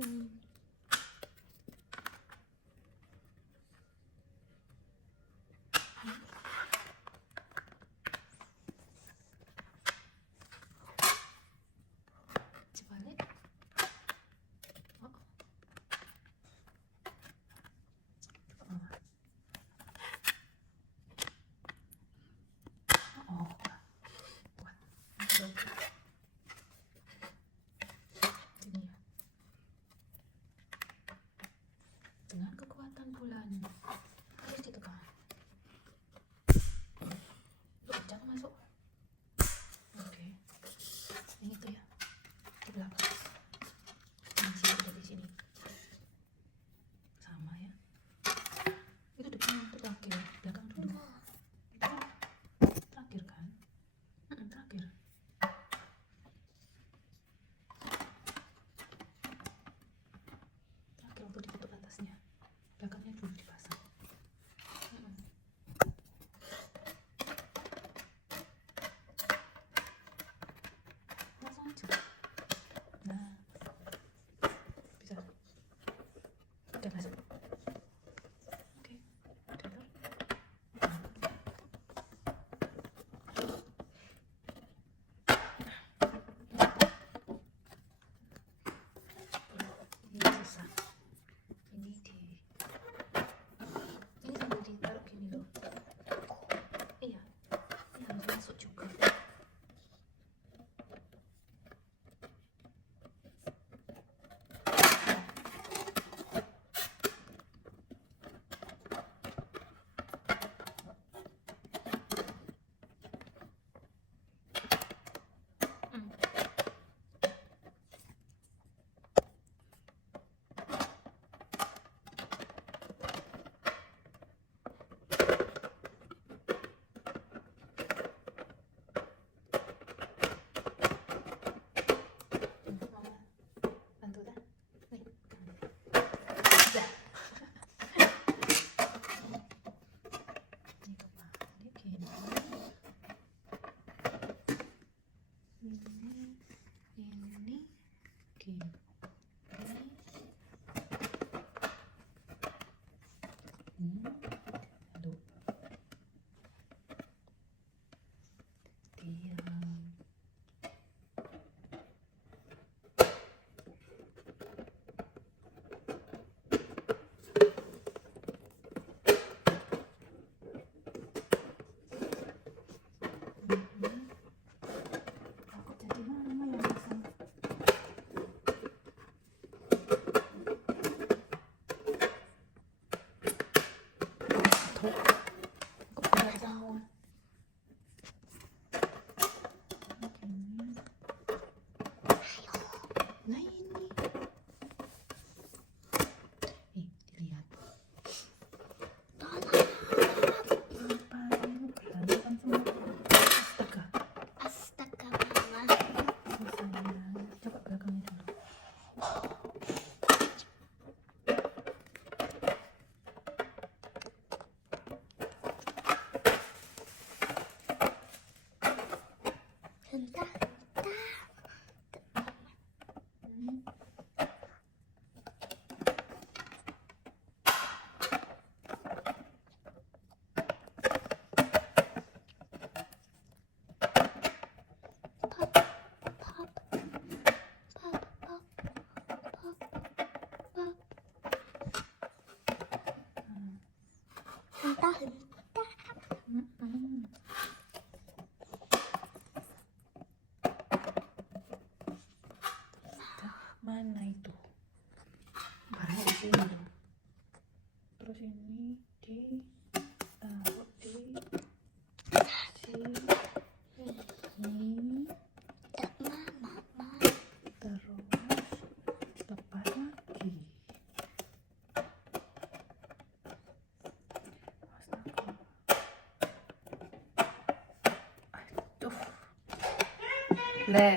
Dibalik. Dengan kekuatan bulan terus ditekan. Jangan masuk. Oke. Yang itu ya. Di belakang. Di sini, udah di sini. Sama ya. Itu depan untuk terakhir. Belakang dulu. Terakhir kan? Terakhir. Terakhir waktu ditutup atasnya. Belakangnya dulu dipasang. Langsung aja. Nah, bisa. Udah masuk. Oke, udah. Ini susah. Ini sambil ditaruh gini loh. Iya, ini harus masuk juga. Bantu dah. Nih. Dah. Ini kebalik gini. Ini gini. Aduh. Diam. Takut jadi mama yang pasang. Tuh, kok benar semua. Nah ini. Nih, dilihat. Ngapain? Berantakan semua. Astaga mama. Sayang, coba belakangnya dulu. Entah. Mana itu? Barangnya di sini. Terus ini ditaruh di sini. Terus lepas lagi. Astaga. Aduh. Le.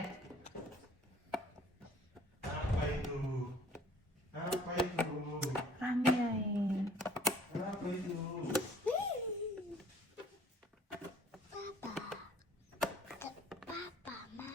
Apa itu? Rame ae. Apa itu? Papa, ma.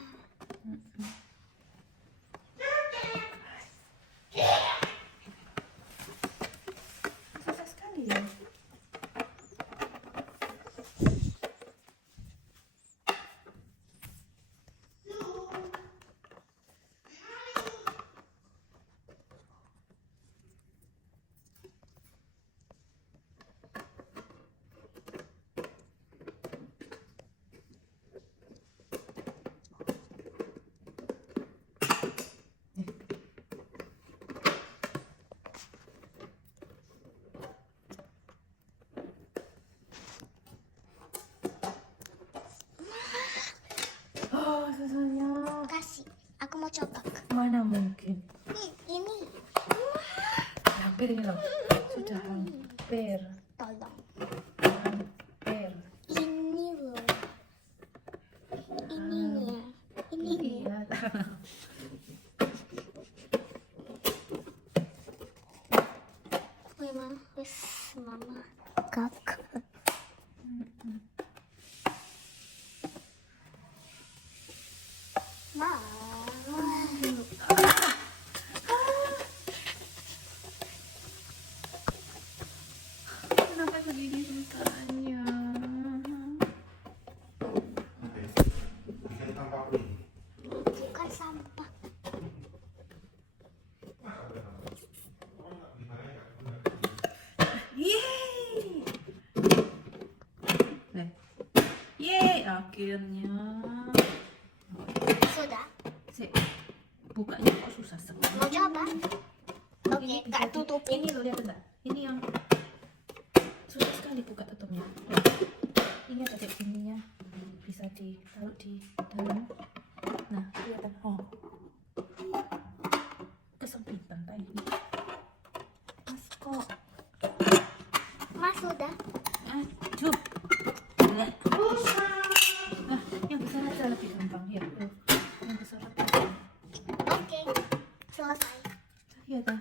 Mau coba? Mana mungkin? Ini. Hampir ini loh. Sudah hampir. Tolong. Hampir. Ini loh. Ininya. Ininya. Iya. Memang wis mama kakak. Kenapa begini susahnya? Oke. Bikin tampak ini. Bukan sampah. Yeay! Yeay, akhirnya. Sudah. Sik, bukanya kok susah sekali. Mau coba? Oke, Ini Kak bisa tutupin. Ini loh, lihat enggak? Ini yang susah sekali buka tutupnya. Ini ada kayak gininya. Bisa ditaruh di dalam. Nah, kelihatan. Oh. Kesempitan kayak ini. Mas kok. Mas sudah. Aduh. Nah, yang besar aja lebih gampang ya. Tuh. Yang besar aja. Oke, selesai. Iya kan?